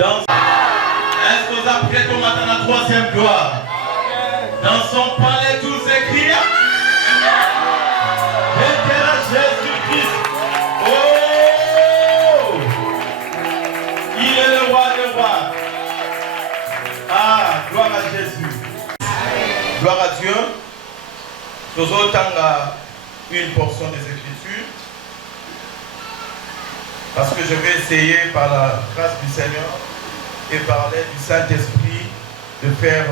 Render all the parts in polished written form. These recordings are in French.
Est-ce que vous apprenez au matin la troisième gloire? Dans son palais tous écrits. Était là Jésus-Christ. Oh! Il est le roi des rois. Ah, gloire à Jésus. Gloire à Dieu. Nous avons une portion des Écritures. Parce que je vais essayer par la grâce du Seigneur et par l'aide du Saint-Esprit de faire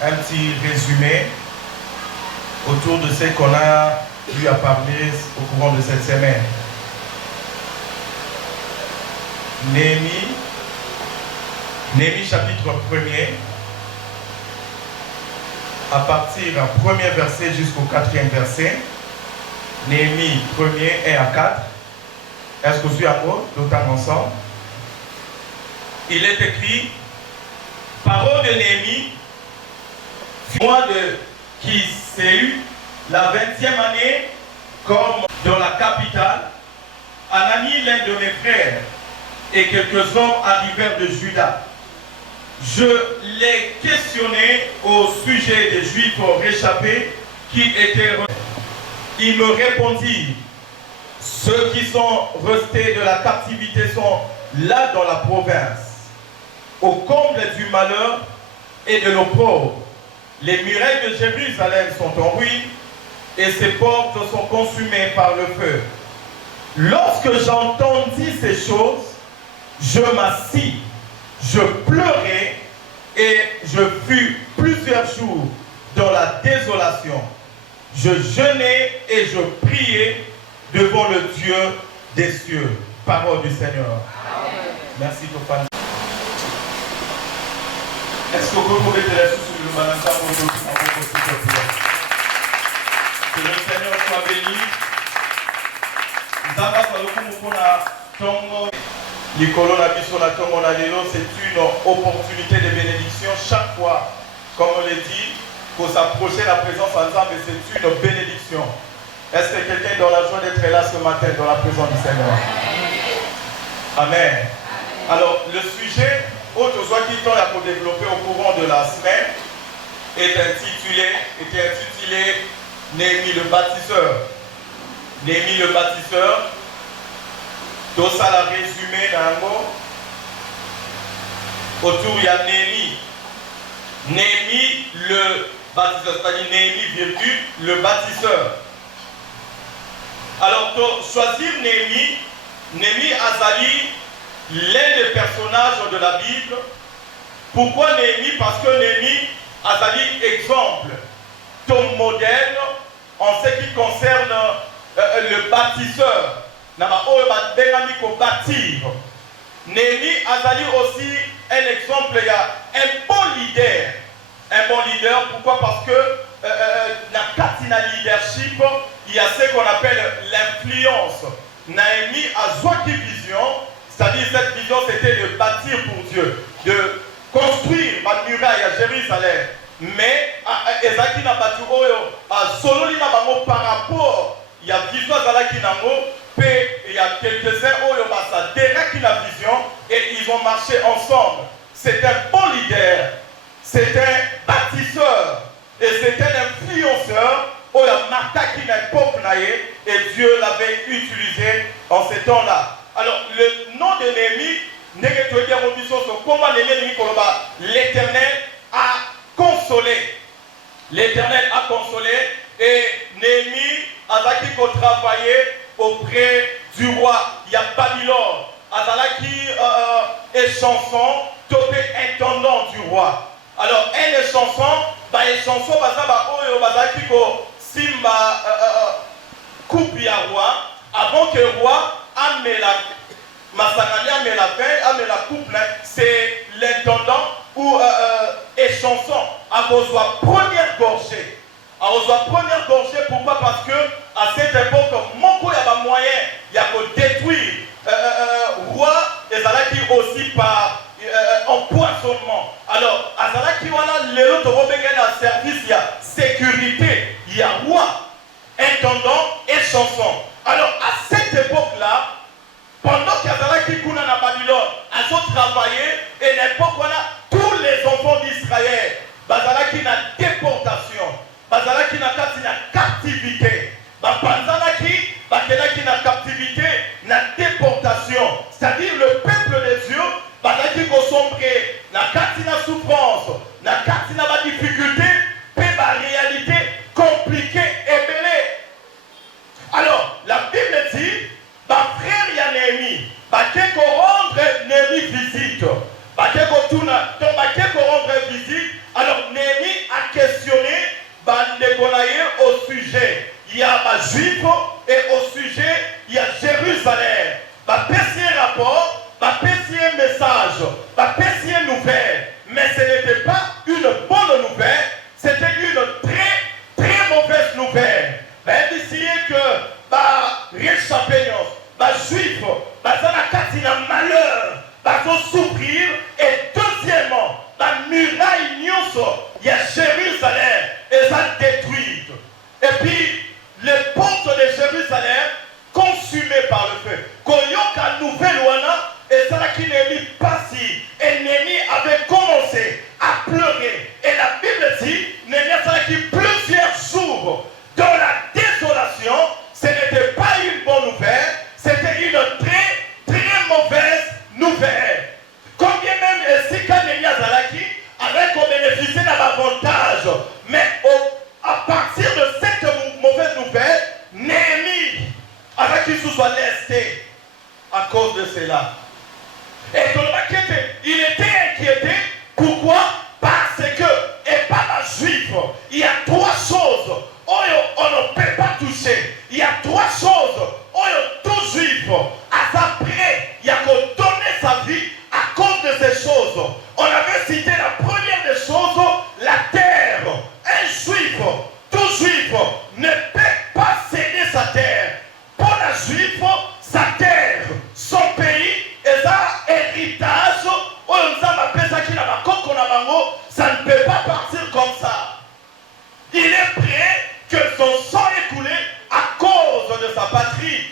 un petit résumé autour de ce qu'on a eu à parler au courant de cette semaine. Néhémie chapitre 1er, à partir du premier verset jusqu'au 4e verset. Néhémie 1er 1 à 4. Est-ce que vous suivez encore d'autant ensemble? Il est écrit, parole de Néhémie, moi qui s'est eu la 20e année comme dans la capitale, Anani, l'un de mes frères, et quelques hommes arrivèrent de Juda. Je les questionnais au sujet des Juifs réchappés qui étaient... Ils me répondirent, ceux qui sont restés de la captivité sont là dans la province, au comble du malheur et de l'opprobre. Les murailles de Jérusalem sont en ruine et ses portes sont consumées par le feu. Lorsque j'entendis ces choses, je m'assis, je pleurai et je fus plusieurs jours dans la désolation. Je jeûnais et je priais devant le Dieu des cieux. Parole du Seigneur. Amen. Merci Tophan. Est-ce que vous pouvez te laisser sur le manassa pour nous que le Seigneur soit béni. C'est une opportunité de bénédiction chaque fois, comme on l'a dit, pour s'approcher de la présence ensemble, c'est une bénédiction. Est-ce que quelqu'un est dans la joie d'être là ce matin dans la présence du Seigneur? Amen. Alors, le sujet, autre soit qui tend à développer au courant de la semaine, est intitulé Néhémie le bâtisseur. Néhémie le bâtisseur. Tout ça l'a résumé dans un mot. Autour, il y a Néhémie. Néhémie le bâtisseur, c'est-à-dire Néhémie virgule le bâtisseur. Alors, pour choisir Néhémie Azali, l'un des personnages de la Bible. Pourquoi Néhémie? Parce que Néhémie Azali, exemple, ton modèle en ce qui concerne le bâtisseur. Néhémie Azali aussi un exemple, il y a un bon leader. Un bon leader, pourquoi? Parce que la Katina leadership, il y a ce qu'on appelle l'influence. Néhémie a une vision, c'est-à-dire cette vision c'était de bâtir pour Dieu, de construire ma muraille à Jérusalem. Mais Ezaki n'a bâti solo par rapport, il y a vision Zalaki Nango, il y a quelques-uns qui la vision et ils ont marché ensemble. C'est un bon leader, c'est un bâtisseur et c'est un influenceur. Et Dieu l'avait utilisé en ces temps-là. Alors, le nom de Néhémie, l'Éternel a consolé. L'Éternel a consolé et Néhémie a travaillé auprès du roi. Il y a Babylone. Azalaki est chanson, topé intendant du roi. Alors, elle est chanson, Simba coupe ya roi avant que le roi amène la coupe, c'est l'intendant ou échanson à vos première gorgée. À vos première gorgée, pourquoi? Parce que à cette époque, mon il y a moyen, il y a pour détruire roi et Zalaki aussi par empoisonnement. Alors, à Zalaki, voilà, les autres service, il y a sécurité, il y a roi, intendant et chanson. Alors, à cette époque-là, pendant qu'Azalaki Kuna na Babylone, à travailler et n'importe quoi là, tous les enfants d'Israël, bazala qui n'a déportation, bazala qui n'a captivité, bazala qui n'a captivité, n'a déportation, c'est-à-dire le peuple des dieux, bazala qui va sombrer, n'a souffrance, n'a difficulté, peut la réalité compliquée et belle. Alors, la Bible dit, ma frère y a Néhémie, ma qu'est rendre Néhémie visite, ma qu'est rendre visite. Alors, Néhémie a questionné au sujet, il y a ma juif et au sujet, il y a Jérusalem. Ma petit rapport, ma petit message, ma petite nouvelle. Mais ce n'était pas une bonne nouvelle, c'était une très, très mauvaise nouvelle. Mais d'ici que, juif, un malheur, souffrir. Et deuxièmement, la muraille, il y a Jérusalem, et ça détruite. Et puis, les portes de Jérusalem, consumées par le feu. Quand il y a une nouvelle ouana, et ça qui n'est pas si. Et Néhémie avait commencé à pleurer. Et la Bible dit, Néhémie a qui plusieurs jours dans la désolation, ce n'était pas une bonne nouvelle, c'était une très, très mauvaise nouvelle. Combien même si quand Néhémie Zalaki avait qu'on bénéficié d'un avantage, mais à partir de cette mauvaise nouvelle, Néhémie avait qu'il soit lesté à cause de cela. Et il était inquiété. Pourquoi? Parce que, et par la juive, il y a trois choses on ne peut pas toucher. Il y a trois choses tout juif, à sa près, il y a qu'on donner sa vie à cause de ces choses. On avait cité la première des choses, la terre. Un juif, tout juif, ne peut pas céder sa terre. Pour la juif, sa terre, son pays, et ça, héritage, ça ne peut pas partir comme ça. Il est prêt que son sang est coulé à cause de sa patrie.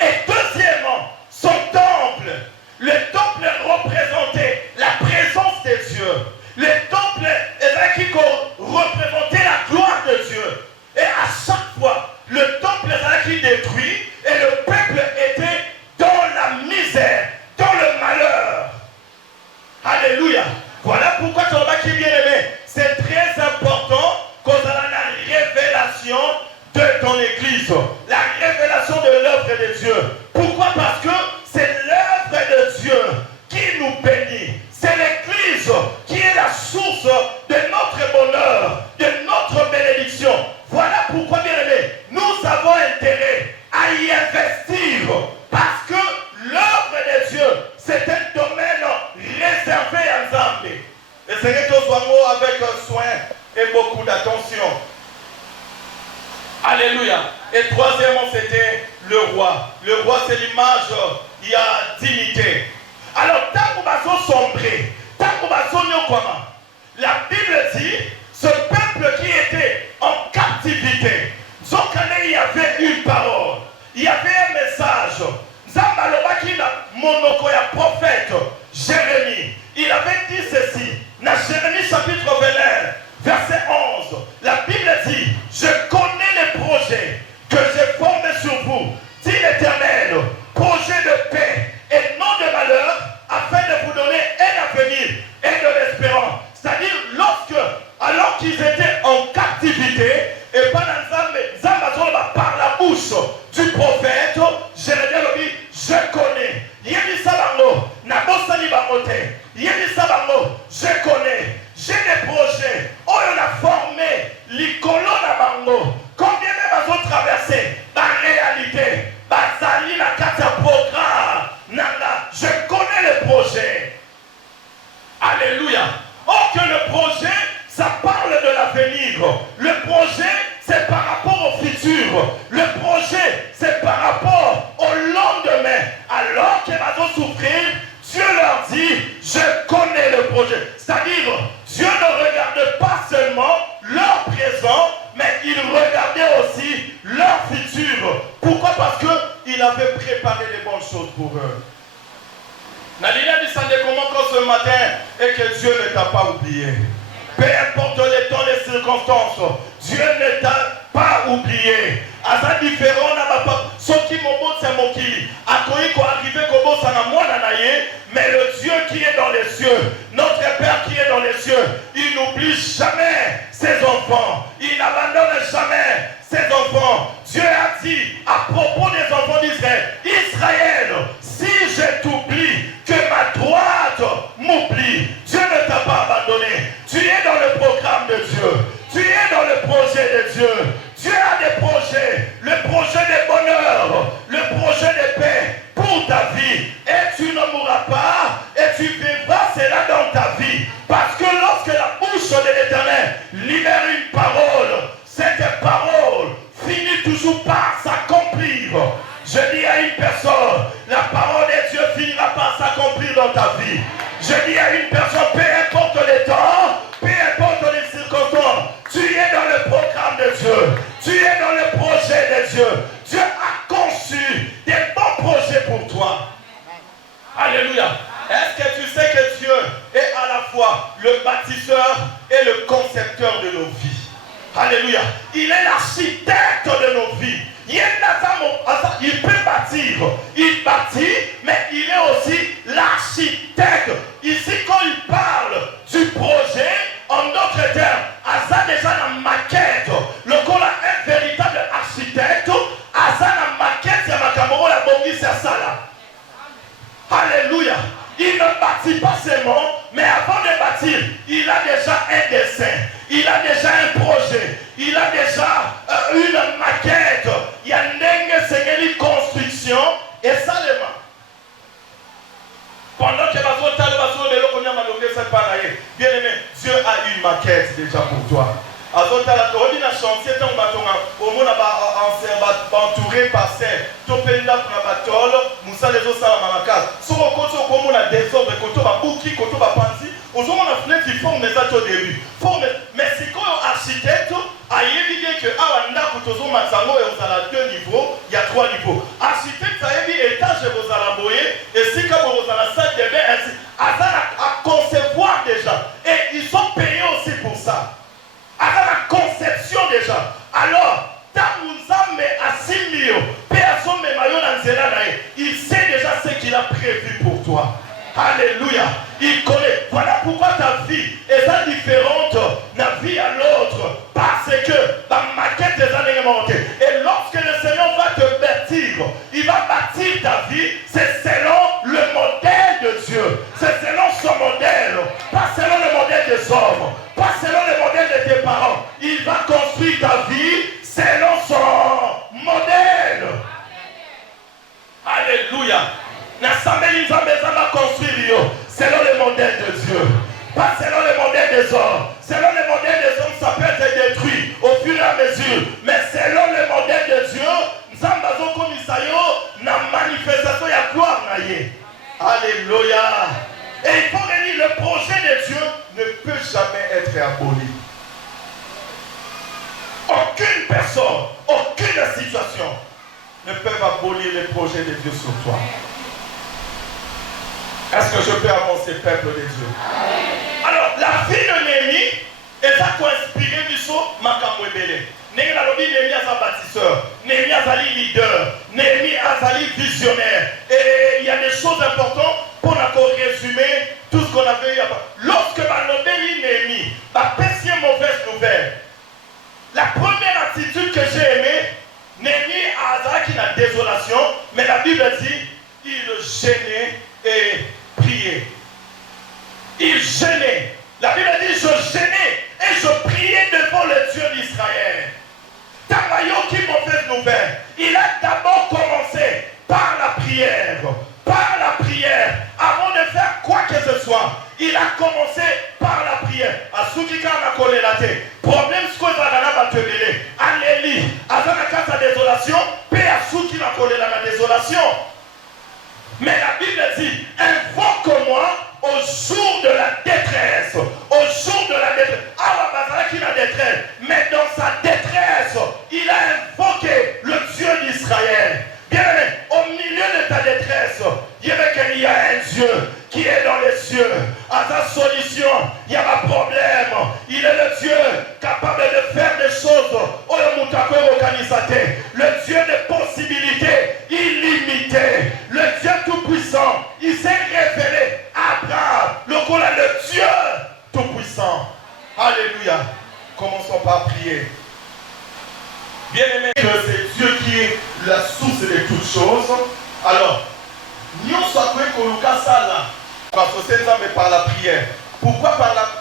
Et deuxièmement, son temple. Le temple représentait la présence de Dieu. Le temple représentait la gloire de Dieu. Et à chaque fois, le temple est détruit et le peuple était dans la misère, dans le malheur. Alléluia. Voilà pourquoi ton qui bien aimé, c'est très important qu'on a la révélation de ton église, la révélation de l'œuvre de Dieu. Pourquoi? Parce que c'est l'œuvre de Dieu qui nous bénit. C'est l'église qui est la source de notre bonheur, de notre bénédiction. Voilà pourquoi, bien aimé, nous avons intérêt à y investir. Parce que l'œuvre de Dieu, c'est un domaine réservé à Zambé. Et c'est que nous soyons avec soin et beaucoup d'attention. Alléluia. Et troisièmement, c'était le roi. Le roi, c'est l'image, il y a dignité. Alors, tant qu'on va sombrer, tant qu'on va comment? La Bible dit, ce peuple qui était en captivité, il y avait une parole, il y avait un message. Monokoya prophète Jérémie, il avait dit ceci, dans Jérémie chapitre 21, verset 11, la Bible dit, je connais les projets que j'ai formés sur vous, dit l'Éternel, projet de paix et non de malheur, afin de vous donner un avenir et de l'espérance. C'est-à-dire, alors qu'ils étaient en captivité, et pendant Zambazon par la bouche du prophète, Jérémie dit, je connais. Je connais. J'ai des projets. Oh, on a formé l'icône à Bango. Combien même ont traversé la réalité? Bazali la carte programme. Nanga, je connais le projet. Alléluia. Oh, que le projet, ça parle de l'avenir. Le projet, c'est par rapport au futur. Le projet, c'est par rapport au lendemain. Alors qu'ils vont souffrir, Dieu leur dit, je connais le projet. C'est-à-dire, Dieu ne regarde pas seulement leur présent, mais il regardait aussi leur futur. Pourquoi? Parce qu'il avait préparé les bonnes choses pour eux. Nalina dit ça comment quand ce matin et que Dieu ne t'a pas oublié. Peu importe les temps, les circonstances, Dieu ne t'a pas oublié. Asa différent na papa, ce qui m'obot mokili. Akoyi ko arrivé kobo sana mwana na ye, mais le Dieu qui est dans les cieux, notre Père qui est dans les cieux, il n'oublie jamais ses enfants. Il n'abandonne jamais ses enfants. Dieu a dit à propos des enfants d'Israël, Israël, si je t'oublie, que ma droite m'oublie. Dieu ne t'a pas abandonné. Tu es dans le programme de Dieu. Tu es dans le projet de Dieu. Dieu a des projets. Le projet de bonheur, le projet de paix pour ta vie. Et tu ne mourras pas et tu vivras cela dans ta vie. Parce que lorsque la bouche de l'Éternel libère une parole, cette parole finit toujours par s'accomplir. Je dis à une personne, la parole de Dieu finira par s'accomplir dans ta vie. Je dis à une personne, peu importe les temps, peu importe les circonstances, tu es dans le programme de Dieu. Tu es dans le projet de Dieu. Dieu a conçu des bons projets pour toi. Alléluia. Est-ce que tu sais que Dieu est à la fois le bâtisseur et le concepteur de nos vies? Alléluia. Il est l'architecte de nos vies. Il peut bâtir. Il bâtit, mais il est aussi l'architecte. Ici, quand il parle du projet, en d'autres termes, Asa déjà la maquette. Le col a un véritable architecte. Asa la maquette, c'est ma caméra, la bonne c'est ça là. Alléluia. Il ne bâtit pas seulement, mais avant de bâtir, il a déjà un dessin, il a déjà un projet, il a déjà une maquette. Il y a une construction et ça les mains. Pendant que bien aimé, Dieu a une maquette déjà pour toi. Entouré par serre, topenda na batol, musa les os à Malaka. Sur le côté comme on a désordre, côté ba bouki, côté ba pansi, aujourd'hui on a fenêtre qui forme les autres au début. Forme, mais c'est quand architecte a l'idée que Awanda Kotozo Matsango et aux à 2 niveaux, il y a 3 niveaux. Architecte a dit étage et vous à la boyer, et si comme vous à la salle de bain, ainsi, à concevoir déjà. Et ils sont payés aussi pour ça. À la conception déjà. Alors, il sait déjà ce qu'il a prévu pour toi. Alléluia. Il connaît. Voilà pourquoi ta vie est différente d'une vie à l'autre. Parce que la maquette des années est montée. Et lorsque le Seigneur va te bâtir, il va bâtir ta vie, c'est selon le modèle de Dieu. C'est selon son modèle. Pas selon le modèle des hommes. Pas selon le modèle de tes parents. Il va construire ta vie selon son modèle. Alléluia. L'assemblée va construire selon le modèle de Dieu. Pas selon le modèle des hommes. Selon le modèle des hommes, ça peut être détruit au fur et à mesure. Mais selon le modèle de Dieu, nous avons comme la manifestation de la gloire. Alléluia. Et il faut dire, le projet de Dieu ne peut jamais être aboli. Aucune personne, aucune situation ne peut abolir les projets de Dieu sur toi. Est-ce que je peux avancer, peuple de Dieu? Alors, la vie de Néhémie est à quoi inspirer du saut Makamwebele. Néhémie a un bâtisseur, Néhémie a un leader, Néhémie a un visionnaire. Et il y a des choses importantes pour résumer tout ce qu'on avait eu. Lorsque Malobéli Néhémie a péché mauvaise nouvelle, la première attitude que j'ai aimée, Néhémie a qui la désolation, mais la Bible dit il gênait et priait. Il gênait. La Bible dit je gênais et je priais devant le Dieu d'Israël. Tamayo qui mauvaise nouvelle. Il a d'abord commencé par la prière. Par la prière. Avant de faire quoi que ce soit. Il a commencé par la prière. Asukika na kolelate. Problème ce qu'on va te mêler. Alléluia. Avant la carte à désolation. Paix asuki na kolela la désolation. Mais la Bible dit, invoque-moi au jour de la détresse. Au jour de la détresse. Allah Bazara qui la détresse. Mais dans sa détresse, il a invoqué le Dieu d'Israël. Bien aimé, au milieu de ta détresse, il y a un Dieu. Il est le Dieu capable de faire des choses. Le Dieu des possibilités illimitées. Le Dieu tout-puissant. Il s'est révélé à Abraham. Le Dieu tout-puissant. Alléluia. Commençons par prier. Bien-aimé, c'est Dieu qui est la source de toutes choses. Alors, nous sommes associer Dieu par la prière. Pourquoi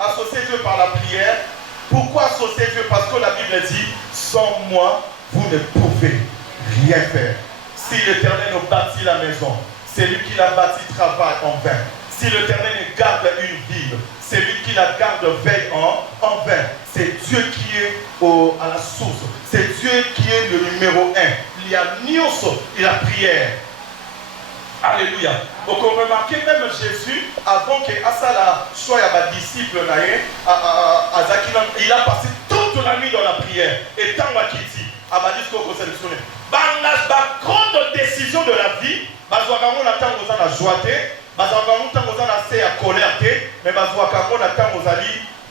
associer Dieu par la prière? Pourquoi associer Dieu? Parce que la Bible dit, sans moi, vous ne pouvez rien faire. Si l'Éternel nous bâtit la maison, c'est lui qui la bâtit travaille en vain. Si l'Éternel garde une ville, c'est lui qui la garde veille en vain. C'est Dieu qui est à la source. C'est Dieu qui est le numéro 1. Il y a Nioso et la prière. Alléluia. Donc on remarque même Jésus, avant que Asala soit un disciple, il a passé toute la nuit dans la prière. Et tant qu'il dit, la grande décision de la vie,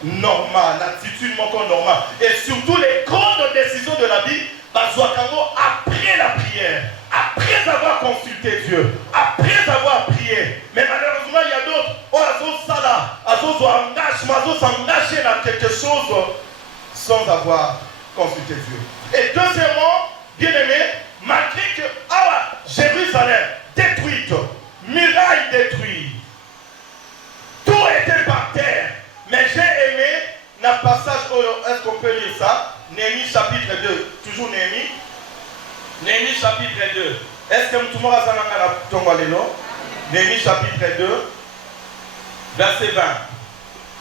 normal, l'attitude normale. Et surtout les grandes décisions de la vie, après la prière, après avoir consulté Dieu, après avoir prié. Mais malheureusement, il y a d'autres, qui s'engagent dans quelque chose sans avoir consulté Dieu. Et deuxièmement, bien aimé, malgré que Jérusalem détruite, muraille détruite, tout était par terre. Mais j'ai aimé le passage, est-ce qu'on peut lire ça? Néhémie chapitre 2, toujours Néhémie. Néhémie chapitre 2. Est-ce que tout le monde a ça? Néhémie chapitre 2, verset 20.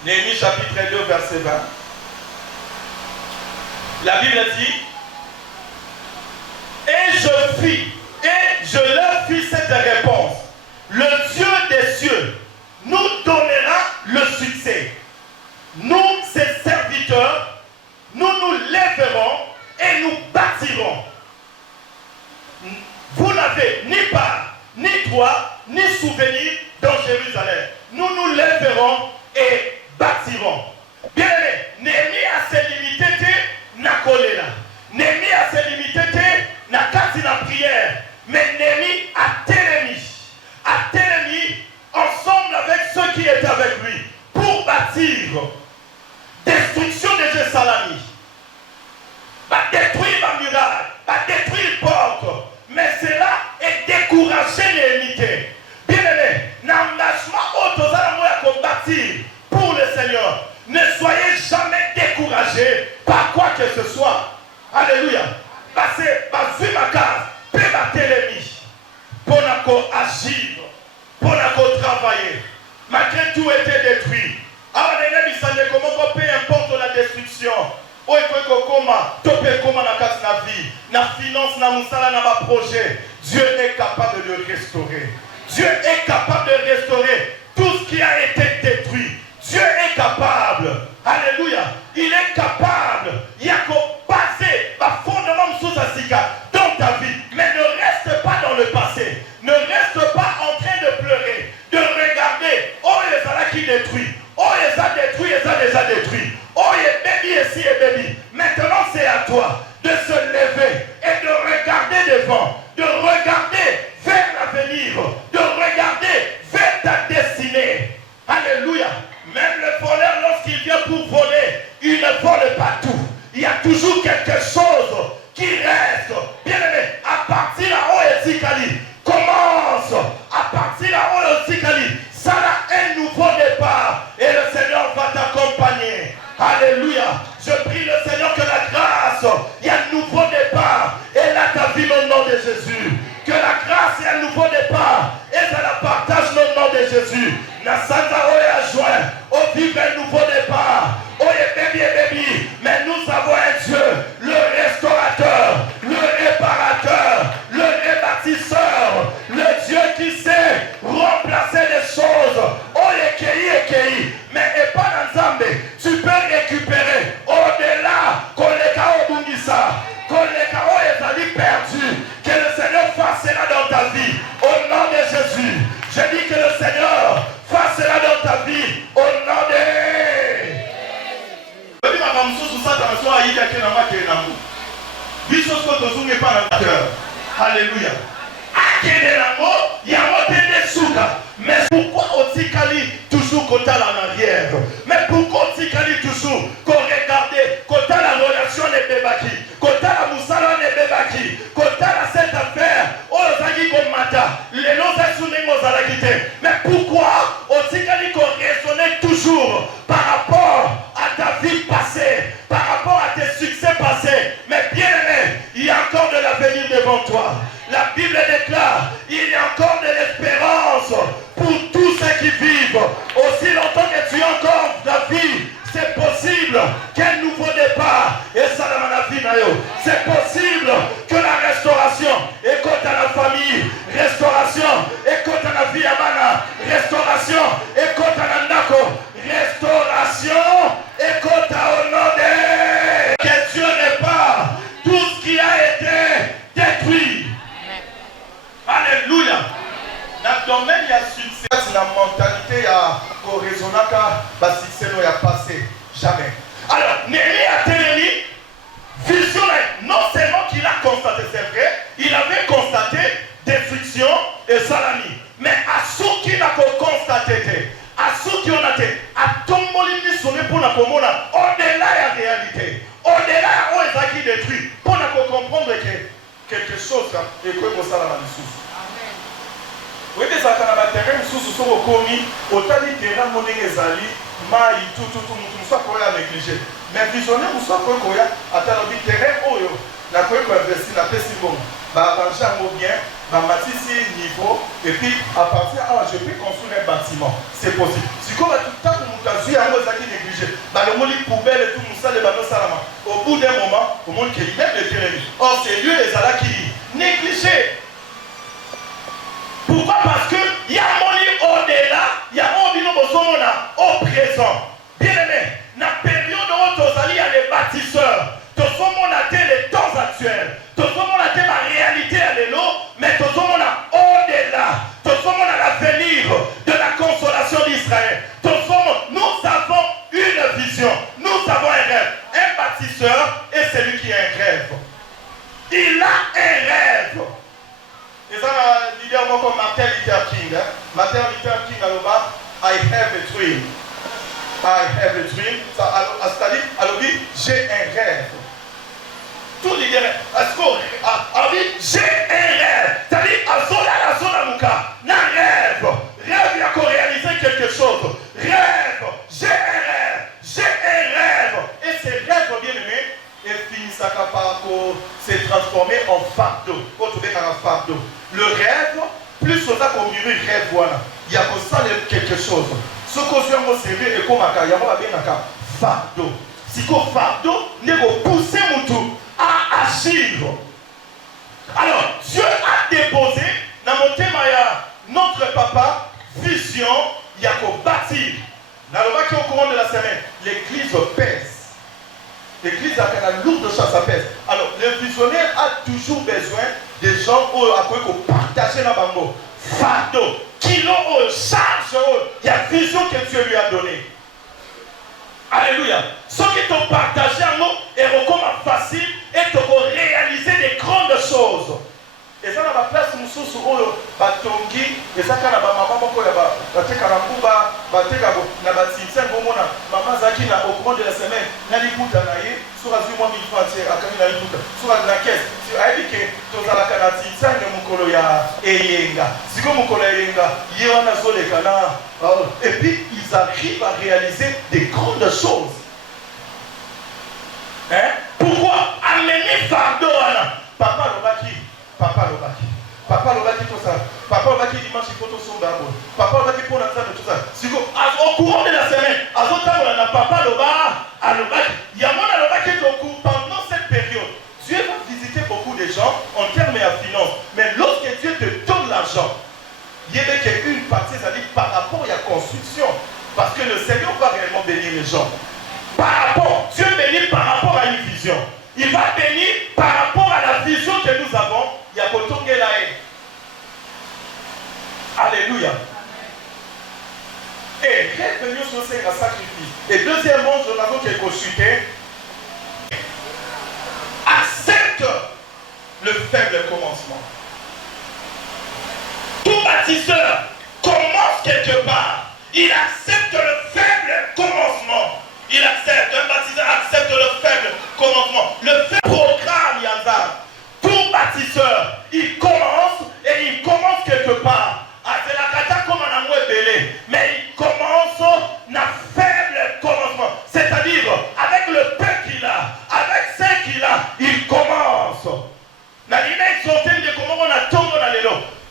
Néhémie chapitre 2, verset 20. La Bible dit, et je leur fis cette réponse. Le Dieu des cieux nous donnera le succès. Nous, ses serviteurs, nous nous lèverons et nous bâtirons. Vous n'avez ni part, ni droit, ni souvenir dans Jérusalem. Nous nous lèverons et bâtirons. Bien aimé, Néhémie a ses limités, n'a collé là. Néhémie a ses limités, n'a cassé la prière. Mais Néhémie a télémis ensemble avec ceux qui étaient avec lui pour bâtir. Destruction de Jérusalem. Va détruire la muraille, va détruire les portes. Mais cela est découragé l'unité. Bien aimé, l'engagement pour bâtir pour le Seigneur. Ne soyez jamais découragés par quoi que ce soit. Alléluia. Parce que ma case, peut battre l'ennemi pour agir, pour travailler. Malgré tout était détruit. Alors l'ennemi, ça ne comment peu importe la destruction. La finance, la projet, Dieu est capable de le restaurer. Dieu est capable de restaurer tout ce qui a été détruit. Dieu est capable. Alléluia. Il est capable. Il y a qu'au passé, ma fondement sous dans ta vie. Mais ne reste pas dans le passé. Ne reste pas en train de pleurer. De regarder. Oh, les Allah qui détruit. Oh, les a détruit, les a déjà détruit. Oh, il est baby ici et baby. Maintenant, c'est à toi de se lever et de regarder devant. De regarder vers l'avenir. De regarder vers ta destinée. Alléluia. Même le voleur, lorsqu'il vient pour voler, il ne vole pas tout. Il y a toujours quelque chose qui reste. Bien aimé, à partir là-haut et Zikali, commence. À partir là-haut et Zikali, ça a un nouveau départ. Et le Seigneur va t'accompagner. Alléluia. Je prie le Seigneur que la grâce, il y a un nouveau départ. Et là, ta vie au nom de Jésus. Que la grâce, il y a un nouveau départ. Et ça la partage au nom de Jésus. Nasanda oya joint. Au vivre un nouveau départ. Oye baby. Mais nous avons un Dieu, le restaurateur, le réparateur, le rebâtisseur, le Dieu qui sait remplacer les choses. Oye kei. Mais et pas dans Zambé. Tu peux récupérer au-delà. Koleka obungisa. Koleka oye perdu. Que le Seigneur fasse cela dans ta vie. Au nom de Jésus. Je dis que le Seigneur fasse cela dans ta vie. Au nom de bamususu satana so ayidaki na makele nango biso soki tozongi epa na cœur. Alléluia. Akende nango yango te nde suka. Mais pourquoi otikali toujours kotala en arrière? Mais pourquoi otikali toujours koregarde kotala relation ne bebaki kotala musala ne bebaki kotala cette affaire ozaki komata lelo zesu ndenge ozalaki te? Mais pourquoi otikali koraisonner toujours par rapport à ta vie passée, par rapport à tes succès passés? Mais bien aimé, il y a encore de l'avenir devant toi. La Bible déclare, il y a encore de l'espérance pour tous ceux qui vivent. Aussi longtemps que tu as encore la vie, c'est possible qu'un nouveau départ, et ça dans la vie, c'est possible que la restauration, écoute à la famille, restauration, écoute à la vie à Mana, restauration, écoute à la Ndako, restauration, écoute à Onode, que Dieu répare tout ce qui a été détruit. Alléluia. Dans le domaine, il y a succès. La mentalité, il y a raisonnaka, le succès il y a passé. Jamais. Alors, Néhémie a tenu vision. Non seulement qu'il a constaté, c'est vrai, il avait constaté destruction et salami. Mais à ceux qui n'a pas constaté, à ceux qui ont été, à tout le monde qui sont pour la commune, au-delà de la réalité, au-delà de ce qui détruit, pour comprendre que quelque chose est comme ça dans la ressource. Oui, des attaques à terrain, sous au commis, autant de terrain, mon ezali, maï, tout, ça qu'on a négligé. Mais visionnaire, vous savez qu'on a, à le terrain, la quoi qu'on investit, la paix si bon, arranger un mot bien, matisse niveau, et puis à partir je peux construire un bâtiment. C'est possible. Si on a tout le temps, on a vu un mot qui négligé, le mot poubelle et tout, ça, les ballons salama. Au bout d'un moment, au monde qui même le terrain. Or, c'est lui, les alas qui négligé. Pourquoi? Parce qu'il y a un monde au-delà, il y a un monde au présent. Bien aimé, dans la période où il y a les bâtisseurs, tout le monde a les temps actuels, tout le monde a la réalité à l'élo, mais tout le monde a au-delà, tout le monde a l'avenir de la consolation d'Israël. Tout le monde, nous avons une vision, nous avons un rêve. Un bâtisseur est celui qui a un rêve. Il a un rêve. Et ça, l'idée comme Martin Luther King. Martin Luther King, alors, I have a dream. I have a dream. C'est-à-dire, alors, j'ai un rêve. Tout l'idée, est-ce qu'on dit, j'ai un rêve. C'est-à-dire, à Zola, un rêve. Rêve, il y a qu'on réaliser quelque chose. Rêve, j'ai un rêve. J'ai un rêve. Et ces rêves, bien aimés, et finissent par se transformer en fardeau. Fardeau. Le rêve, plus on a qu'on mûrit rêve, voilà. Il y a comme ça quelque chose. Ce qu'on fait en série et comme il y a bien fardeau. Si qu'on fardeau, il faut pousser mon tour à agir. Alors, Dieu a déposé dans mon thème, notre papa, vision, il y a qu'on bâtir. Dans le bac au courant de la semaine, l'église pèse. L'église a la lourde chasse à pèse. Alors, le visionnaire a toujours besoin des gens à quoi partager dans le bango. Fardeau, kilo, charge, il y a une vision que Dieu lui a donnée. Alléluia. Ceux qui t'ont partagé en nous et recommandent facile et te réaliser des grandes choses. Et ça, dans la place, nous sommes sur le batongi, et ça, quand la maman, maman Zaki, au courant de la semaine, n'a dit pour t'anaïe, sur la vie, moi, 1000 francs, à Camille, sur la caisse, tu as dit que tu as la canati, ça, il y a mon colo, et yenga. Si comme mon colo, yenga, il y a un azole, et puis, ils arrivent à réaliser des grandes choses. Hein? Pourquoi? Amener fardeau, papa, le baki. Papa Lobaki tout ça. Papa Lobaki dimanche il faut tout son d'abord. Papa Lobaki pour l'ensemble de tout ça. Si vous au courant de la semaine, à votre temps on a papa Lobaki. Il y a mon Lobaki qui pendant cette période, Dieu va visiter beaucoup de gens en termes de finance. Mais lorsque Dieu te donne l'argent, il y a qu'une partie, c'est-à-dire par rapport à la construction. Parce que le Seigneur va réellement bénir les gens. Par rapport, Dieu bénit par rapport à une vision. Il va bénir par rapport à la vision que nous avons. Il y a Alléluia. Et revenir sur ce sacrifice. Et deuxièmement, je n'avais que consulter faible commencement. Tout bâtisseur commence quelque part. Il accepte le faible commencement. Il accepte, un bâtisseur accepte le faible commencement. Le faible programme, Yanzar. Tout bâtisseur, il commence et il commence quelque part. C'est la kata comme un amour belé, mais il commence un faible commencement. C'est-à-dire, avec le peu qu'il a, avec ce qu'il a, il commence.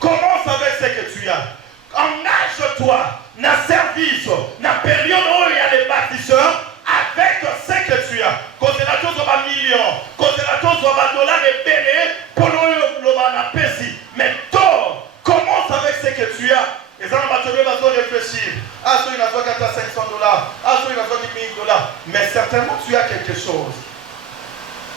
Commence avec ce que tu as. Engage-toi dans le service, dans la période où il y a des bâtisseurs, avec ce que tu as. Quand c'est la chose va millions, quand c'est la chose va dollars et béné, pour nous, le pési. Mais toi, commence avec ce que tu as. Et ça, on va réfléchir. Ah, il a besoin de $500. Ah, il a besoin de $1000. Mais certainement, tu as quelque chose.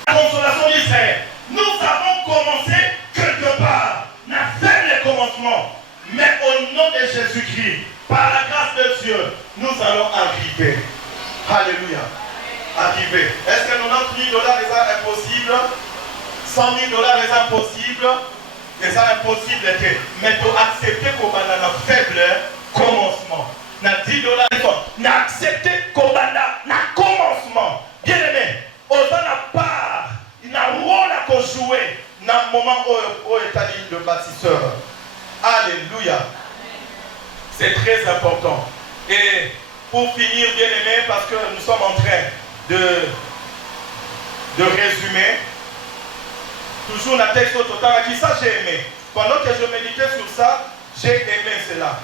La consolation d'Israël. Nous avons commencé quelque part. N'a fait le commencement. Mais au nom de Jésus-Christ, par la grâce de Dieu, nous allons arriver. Alléluia. Arriver. Est-ce que $90,000 est impossible? $100,000 est impossible? C'est impossible. Mais tu accepter qu'on a un faible commencement. Na $10, na accepter qu'on a un commencement. Bien aimé, on n'a pas, il a un rôle à jouer dans le moment où est allé le bâtisseur. Alléluia. C'est très important. Et pour finir, bien aimé, parce que nous sommes en train de résumer, toujours la texte total, qui ça j'ai aimé. Pendant que je méditais sur ça, j'ai aimé cela.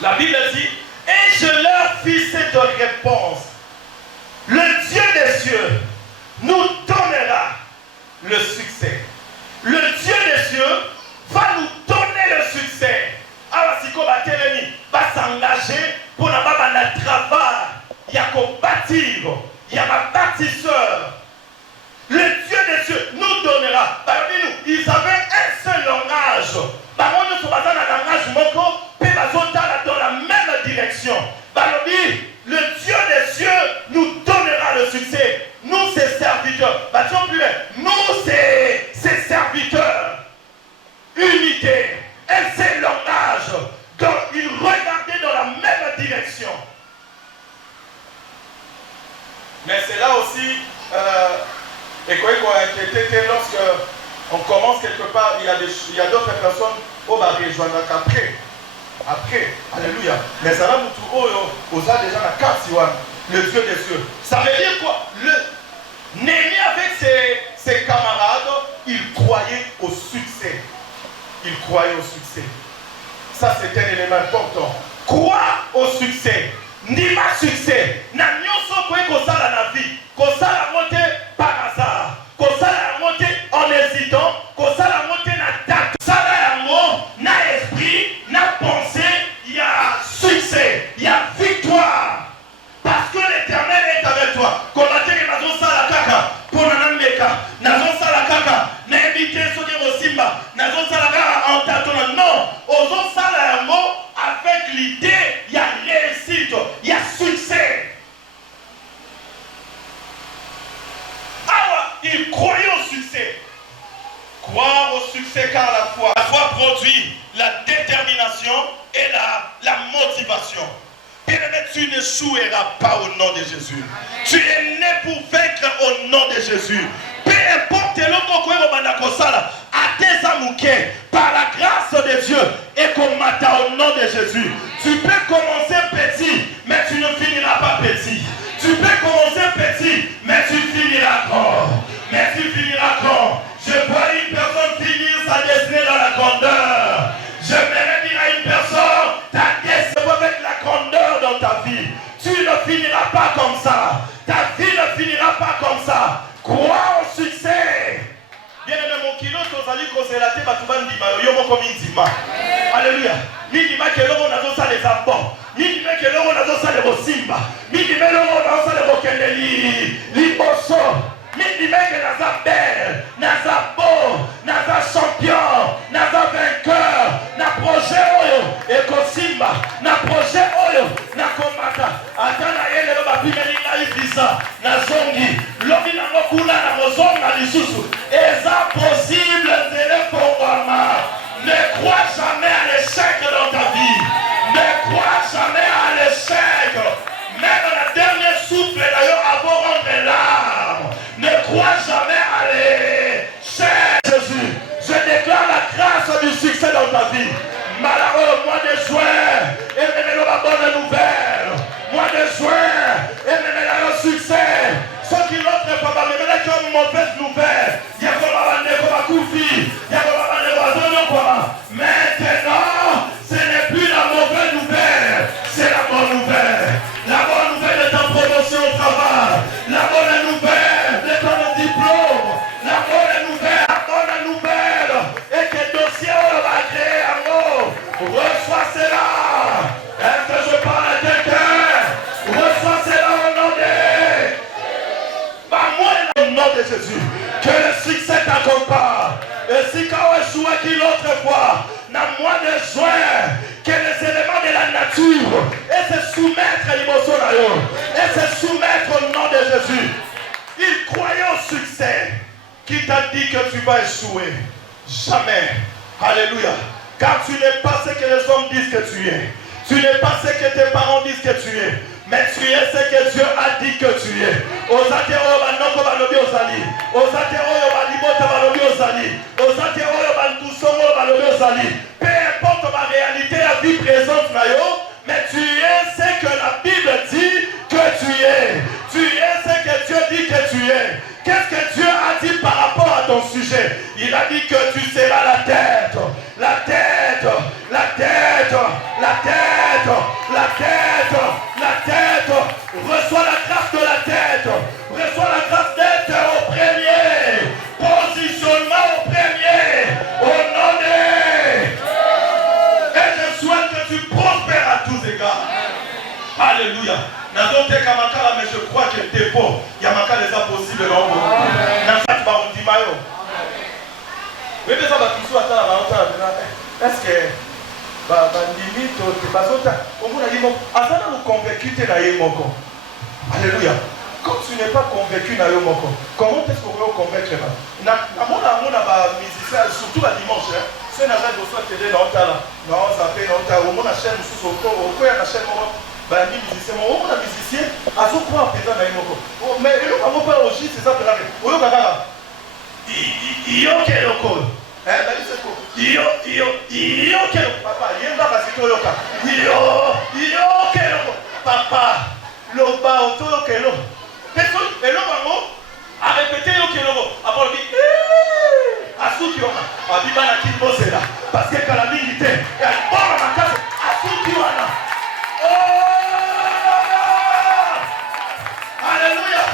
La Bible dit, et je leur fis cette réponse. Le Dieu des cieux nous donnera le succès. Le Dieu des cieux va nous donner le succès. Alors, si on va s'engager pour avoir un travail, il y a qu'au bâtir, il y a un bâtisseur. Le Dieu des cieux nous donnera. Ils avaient un seul langage. Dans la même direction. Le Dieu des cieux nous donnera le succès. Nous, ses serviteurs. Nous, ses serviteurs. Unité. Un seul langage. Donc, ils regardaient dans la même direction. Mais c'est là aussi. Et quoi lorsque on commence quelque part, il y a d'autres personnes au bas rejoindre après, alléluia. Mais ça va nous aux déjà la carte, le Dieu des cieux. Ça veut dire quoi? Néhémie avec ses camarades, il croyait au succès. Il croyait au succès. Ça c'est un élément important. Croire au succès. Ni ma succès. N'a nyoso kwe kosala na vie. Kosala monte par hasard. Kosala monte en hésitant. Kosala monte na date. Sala yango na esprit, na pensée. Il y a succès. Il y a victoire. Parce que l'Éternel est avec toi. Komateke nazo sala kaka. Pona meka. Nazo sala kaka. Na ebite soki rosimba. Nazo sala kaka en tatona. Non. Ozo sala yango avec l'idée. Il y a réussite. Il y a succès. Alors, il croyait au succès. Croire au succès car la foi produit la détermination et la motivation. Bien-aimé, tu n'échoueras pas au nom de Jésus. Amen. Tu es né pour vaincre au nom de Jésus. Peu importe par la grâce de Dieu et qu'on m'attend au nom de Jésus. Tu peux commencer petit, mais tu ne finiras pas petit. Tu peux commencer petit, mais tu finiras grand. Mais tu finiras grand. Je vois une personne finir sa destinée dans la grandeur. Je vais dire à une personne, ta destinée va mettre la grandeur dans ta vie. Tu ne finiras pas comme ça. Ta vie ne finira pas comme ça. Crois au succès. Bien aimé, mon kilo, tu as dit que c'est la tête, tu vas dire, yo mon comme indima. Alléluia. Mindima que l'on a ça les abons. Mindima que l'on a ça les rosimba. Mindima que l'on a ça les rokeneli. Liboso. Mindima que naza belle, naza beau, naza champion, naza vainqueur, na projet oyo, ekosimba, na projet oyo, na komata. Atana yele lo bapimeli na ibisa, na zongi, lobi na mokula na mozonga lisusu. Eza possible. Jésus. Que le succès t'accompagne. Et si quand on échoue qu'il l'autre fois, n'a moins de joie que les éléments de la nature. Et se soumettre à l'émotion et se soumettre au nom de Jésus. Il croyait au succès. Qui t'a dit que tu vas échouer? Jamais. Alléluia. Car tu n'es pas ce que les hommes disent que tu es. Tu n'es pas ce que tes parents disent que tu es. Mais tu es ce que Dieu a dit que tu es. Peu importe ma réalité, la vie présente, mais tu es ce que la Bible dit que tu es. Tu es ce que Dieu dit que tu es. Qu'est-ce que Dieu a dit par rapport à ton sujet? Il a dit que tu seras la tête. La tête. La tête. La tête. La tête. La tête. Reçois la grâce de la tête. Reçois la grâce d'être au premier. Positionnement au premier. Au nom de... Et je souhaite que tu prospères à tous égards. Alléluia. Mais je crois que t'es beau. Il y a des impossibles dans le monde. Est-ce que limite alléluia. Comme tu n'es pas convaincu, comment est-ce qu'on peut convaincre? Surtout la dimanche, c'est la télé dans la chaîne, musicien, mais il pas aussi, c'est ça que papa, loba otokelo. Personne, et l'homme a répété l'okelo. Après le dit, Asukiwana, Abibana Kimbosela, parce que calamité, elle part à ma case, Asukiwana. Oh! Alléluia!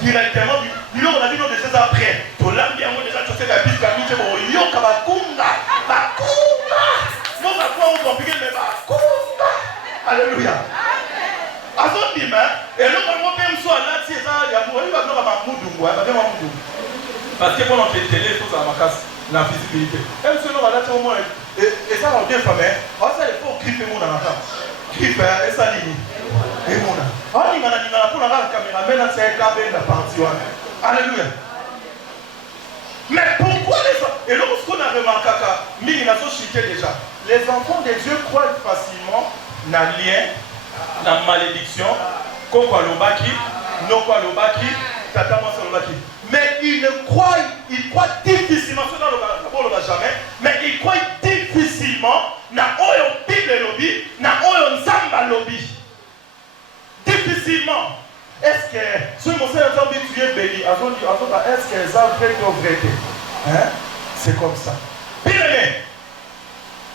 Directement, on a vu déjà après. Pour l'âme bien, on a déjà choqué la bise, on a Bakunda. Non, ça peut on compliqué, mais Bakunda. Alléluia. Et là, on peut me soit là, c'est ça, il y a parce que pendant que les télé, il faut que ça casse la visibilité. Même si on va là, au moins, et ça, on dit, ça, il faut gripper mon enfant. Gripper, et ça, limite. Et mon enfant. Alléluia. Mais pourquoi les enfants? Et là, ce qu'on a remarqué, déjà, les enfants de Dieu croient facilement dans le lien, dans la malédiction, mais ils croient difficilement, jamais, mais ils croient difficilement dans la Bible lobby, dans la Nzamba lobby. Difficilement. Est-ce que ce monsieur a dit tu es béni? Est-ce que ça vrai ou vérité? C'est comme ça. Bien aimé,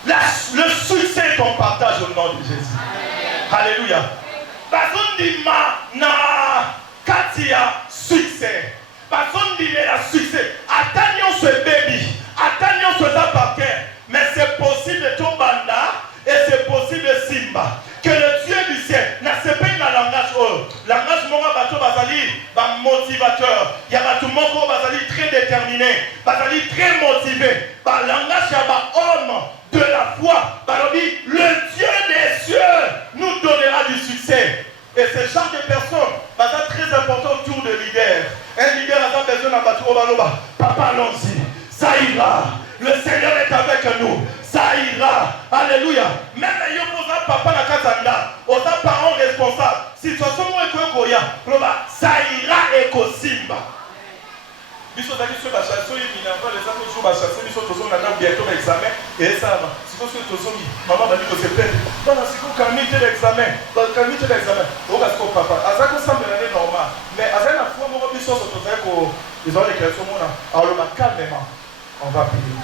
le succès qu'on partage au nom de Jésus. Alléluia. Personne dit na Katia succès. Personne dit la succès. Atteignons ce baby. Atteignons ce appartient. Mais c'est possible de ton banda et c'est possible de Simba. Que le Dieu du ciel n'a pas un langage. Langage mora bato bazali ba motivateur. Il y a bato moko bazali très déterminé, bazali très motivé. Ba langage ya ba homme de la foi. Balobi le Dieu des cieux nous donnera du succès. Et ce genre de personnes, c'est très important autour de leader. Un leader a besoin d'un bateau baloba. Papa allons-y, ça ira. Le Seigneur est avec nous. Ça ira. Alléluia. Même les papa na katanda, aux parents responsables. Situation où est ça ira et kosimba. Biso zaki sur la chasse, il y a les autres jours la chasse, biso tozo na bientôt l'examen et ça va. Si vous êtes tozo maman m'a dit que c'est plein. Dans si vous calmez l'examen, calmez l'examen. Au gasco papa, azako semble l'année normale. Mais azana fois mon biso tozo ko ils ont les questions mona. Alors le calmement, on va payer.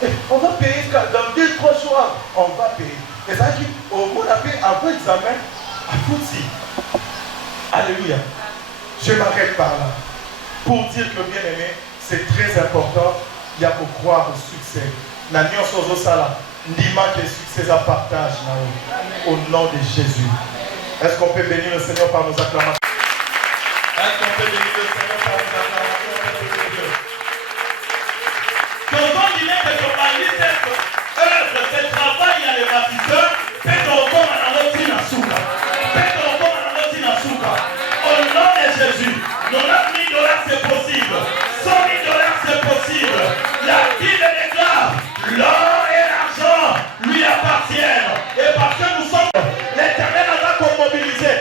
Et on va payer dans 2-3 jours, on va payer. Et ça dit au moins après avant l'examen à Fouti. Alléluia. Je m'arrête par là. Pour dire que bien aimé, c'est très important. Il y a pour croire au succès. La nuance aux sala. Ndima que succès à partage au nom de Jésus. Est-ce qu'on peut bénir le Seigneur par nos acclamations? Est-ce qu'on peut bénir le Seigneur par nos acclamations? Quand il est que ton mari œuvre, ce travail à les bâtisseurs, faites-le comme à la routine à Souka. Faites-le comme à la routine à Souka. Au nom de Jésus, $90 c'est possible. $100 000 c'est possible. La Bible déclare, l'or et l'argent lui appartiennent. Et parce que nous sommes, l'Éternel a mobilisé.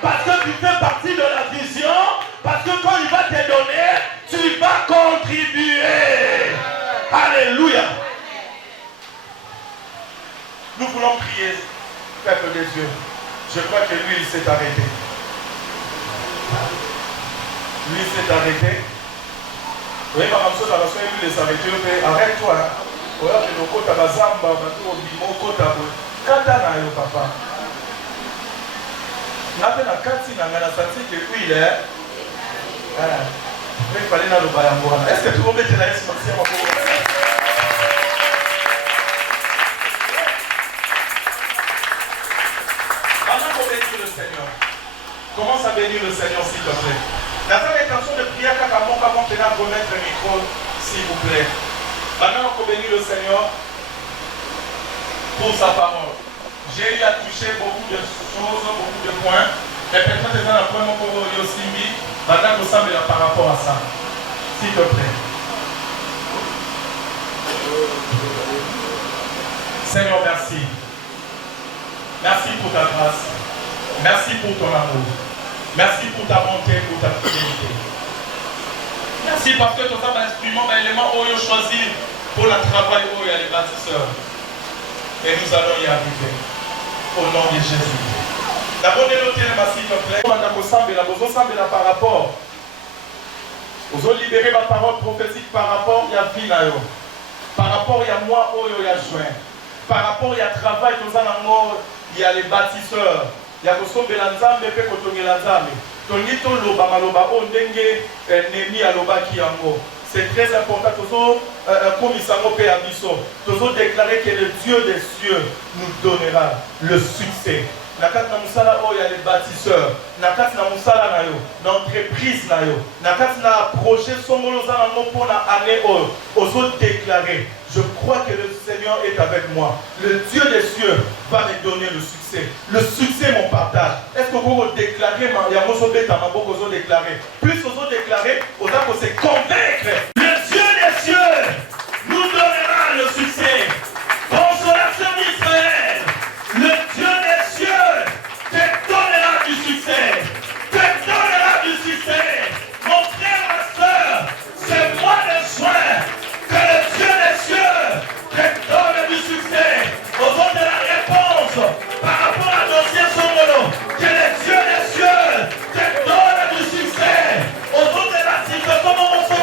Parce que tu fais partie de la vision. Parce que quand il va te donner, tu vas contribuer. Alléluia. Nous voulons prier, peuple des yeux. Je crois que lui, il s'est arrêté. Lui, il s'est arrêté. Oui, ma maman, ça va se faire, lui, il s'est arrêté. Arrête-toi. Oya ke lokota bazamba batu obimo kota bo kata na yo papa na pe na kati na ngana santi que oui là il fallait na lo bayango wana. Est-ce que tout le monde est là? Merci à vous. Avant qu'on bénisse le Seigneur, commence à bénir le Seigneur s'il te plaît. N'attends l'intention de prier qu'à mon avant de remettre le micro s'il vous plaît. Maintenant, on peut bénir le Seigneur pour sa parole. J'ai eu à toucher beaucoup de choses, beaucoup de points. Et peut-être que dans la première pour Yosimbi, maintenant, nous sommes là par rapport à ça. S'il te plaît. Seigneur, merci. Merci pour ta grâce. Merci pour ton amour. Merci pour ta bonté, pour ta fidélité. Merci parce que tout ça, instrument, élément où ils choisi pour le travail où il y a les bâtisseurs. Et nous allons y arriver. Au nom de Jésus. D'abord, notez s'il te plaît. On a besoin par rapport. Vous avez libéré ma parole prophétique par rapport à la vie. Par rapport à moi où il y a joint. Par rapport à travail, il y a les bâtisseurs. Il y a les bâtisseurs. C'est très important. Comme il s'en déclarer que le Dieu des cieux nous donnera le succès. Nakati na musala il y a les bâtisseurs. Nakati na musala na yo, na entreprise na yo. Nakati na projet songolo za na pour na année ozo déclarer. Je crois que le Seigneur est avec moi. Le Dieu des cieux va me donner le succès. Le succès mon partage. Est-ce que vous déclarez il y a moso beta ma boko ozo déclarer. Plus ozo déclarer, oza ko se convaincre. Le Dieu des cieux nous donnera le succès. Consolation d'Israël. Le Dieu des cieux te donnera du succès. Te donnera du succès. Mon frère, ma soeur, c'est moi le soin que le Dieu des cieux te donne du succès. Au nom de la réponse par rapport à dossier Songolo, que le Dieu des cieux te donne du succès. Au nom de la situation, comment on se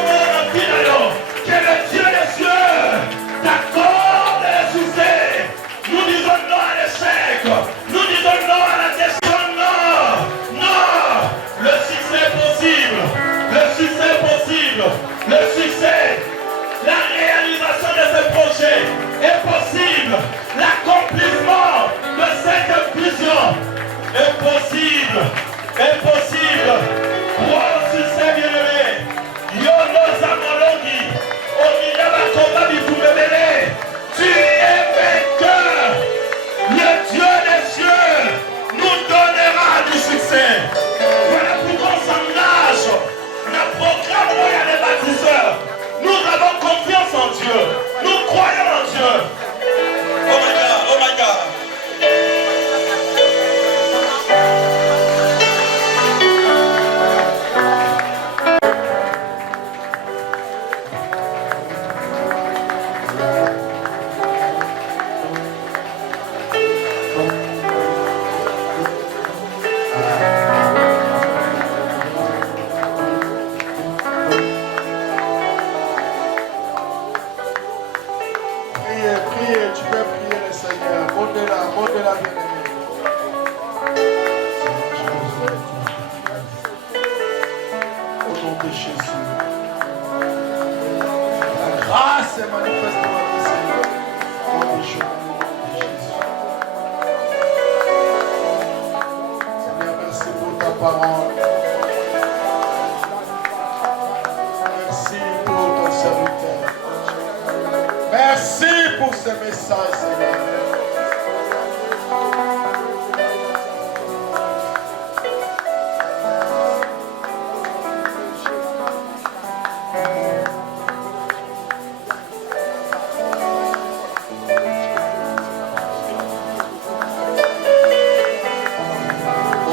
s'est manifesté dans le Seigneur. Dans les jours de Jésus. Seigneur, merci pour ta parole. Merci pour ton serviteur. Merci pour ce message, Seigneur.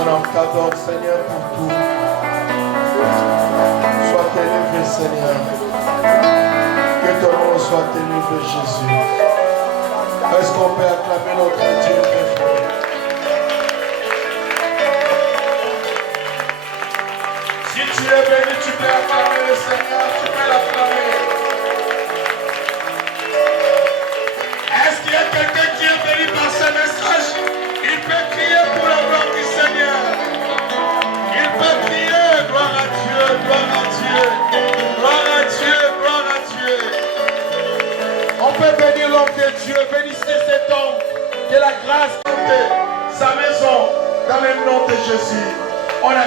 On t'adore, Seigneur, pour tout. Sois élevé, Seigneur. Que ton nom soit élevé, Jésus. Est-ce qu'on peut acclamer notre Dieu, mes frères? Si tu es béni, tu peux acclamer le Seigneur, tu peux l'acclamer. Est-ce qu'il y a quelqu'un qui est béni par ce message? Il peut crier pour la gloire du Seigneur. Il peut crier, gloire à Dieu, gloire à Dieu, gloire à Dieu, gloire à Dieu. On peut bénir l'homme de Dieu, bénissez cet homme, que la grâce monte sa maison dans le nom de Jésus. On a